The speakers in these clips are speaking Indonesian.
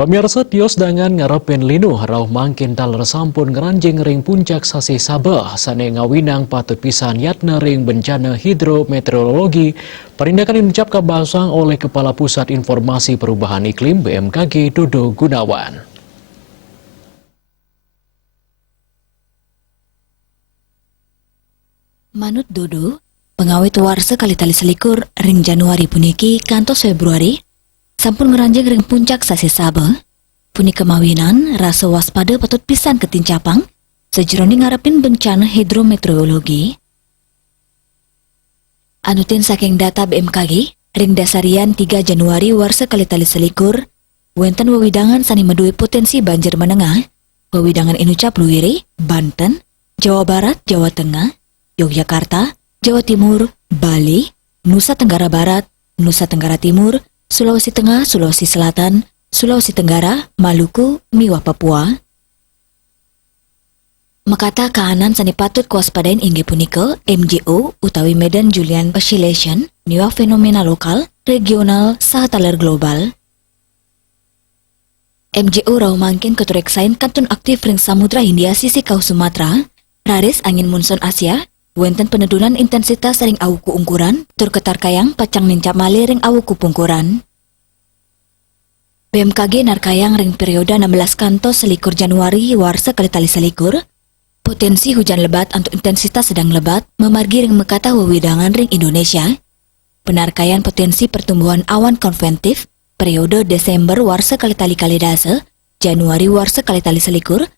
Pemirsa tios dengan ngarepin linu rauh mangkin taler sampun ngeranjing ring puncak sasi Sabah sane ngawinang patut pisan yatna ring bencana hidrometeorologi. Perindakan ini dicap kabasang oleh Kepala Pusat Informasi Perubahan Iklim BMKG Dodo Gunawan. Manut Dodo, pengawet warsa kali tali selikur ring Januari puniki kantos Februari, sampun ngeranjing ring puncak sasi Sabah, puni kemawinan rasa waspada patut pisan ketincapang, sejroning ngarepin bencana hidrometeorologi. Anutin saking data BMKG, ring dasarian 3 Januari warsa kali tali selikur, wenten wewidangan sani medui potensi banjir menengah, wewidangan inucap Luwiri, Banten, Jawa Barat, Jawa Tengah, Yogyakarta, Jawa Timur, Bali, Nusa Tenggara Barat, Nusa Tenggara Timur, Sulawesi Tengah, Sulawesi Selatan, Sulawesi Tenggara, Maluku, Miwah Papua. Makata kaanan sani patut kuaspadain inggih punika MJO utawi Medan Julian Oscillation, miwah fenomena lokal, regional, saha taler global. MJO rauh mangkin ketureksain kantun aktif ring Samudra Hindia sisi kau Sumatera, raris angin monsun Asia, wenten penedunan intensitas ring awuku ungkuran, tur ketar kayang pacang mincap mali ring awuku pungkuran. BMKG narkayang ring periode 16 kantos selikur Januari warsa kali tali selikur, potensi hujan lebat untuk intensitas sedang lebat memargi ring mekata wewidangan ring Indonesia. Penarkayaan potensi pertumbuhan awan konventif periode Desember warsa kali tali kalidase, Januari warsa kali tali selikur,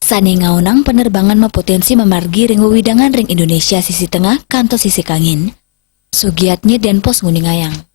sani ngaunang penerbangan mempotensi memargi ring wewidangan ring Indonesia sisi tengah kantos sisi kangin. Sugiatnya Denpos Nguningayang.